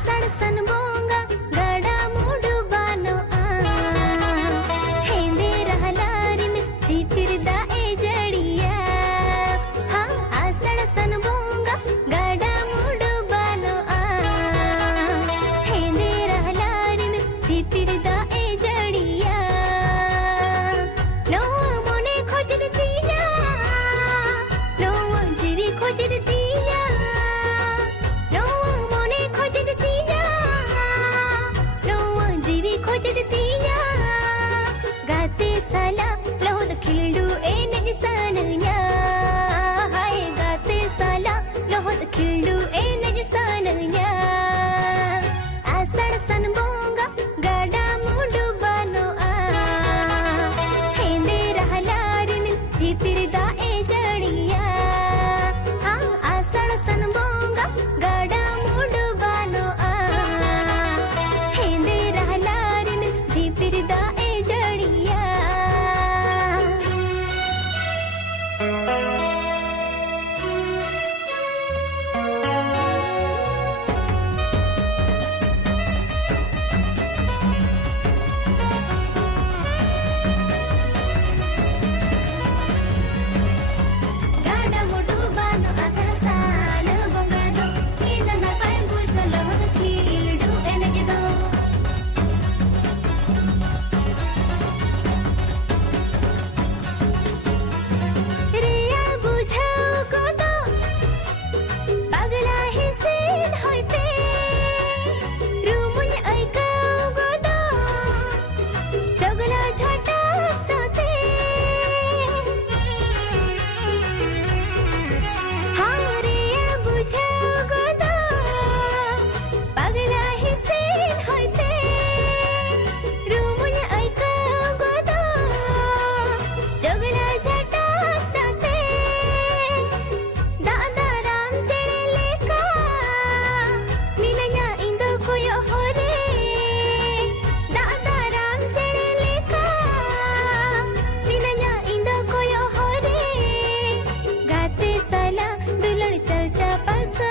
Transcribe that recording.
आषाढ़ सन बोंगा गड़ा मुडु बानो हेंदे रहलारी में झिपिर दा ए जड़िया। हाँ आषाढ़ सन बोंगा गड़ा मुडु बानो हेंदे रहलारी में झिपिर दा ए जड़िया। नौवा मोने खोजर तीया नौवा जीवी खोजर तीया गाते साला लोद खिल्डू ए नजसानया। हाय गाते साला लोद खिल्डू ए नजसानया। आषाढ़ सन बोंगा गड़ा मुडु बानो हेंदे रहलारी में झिपिर दा ए जड़िया। हाँ आषाढ़ सन बोंगा गड़ा मुडु बानो हेंदे रहलारी में झिपिर दा ए जड़िया। गाड़ा मुडु बानो आषाढ़ सान बोंगादो इदन पाय बुझलो खिल्डू ए नजदो। रिया बुझाओ गोदो पगला ही सीध होइते रूमुन ऐकाओ गोदो जगला झटास्तते। हाँ रिया बुझाओ गोदो पगला ही सीध होइते रूमुन ऐकाओ गोदो जगला झटास्तते। दादा राम चेड़े लेका मिनया इंदो कोयो होरे। दादा राम चेड़े लेका मिनया इंदो कोयो होरे। गाते साला दुलड़ चर्चा पासा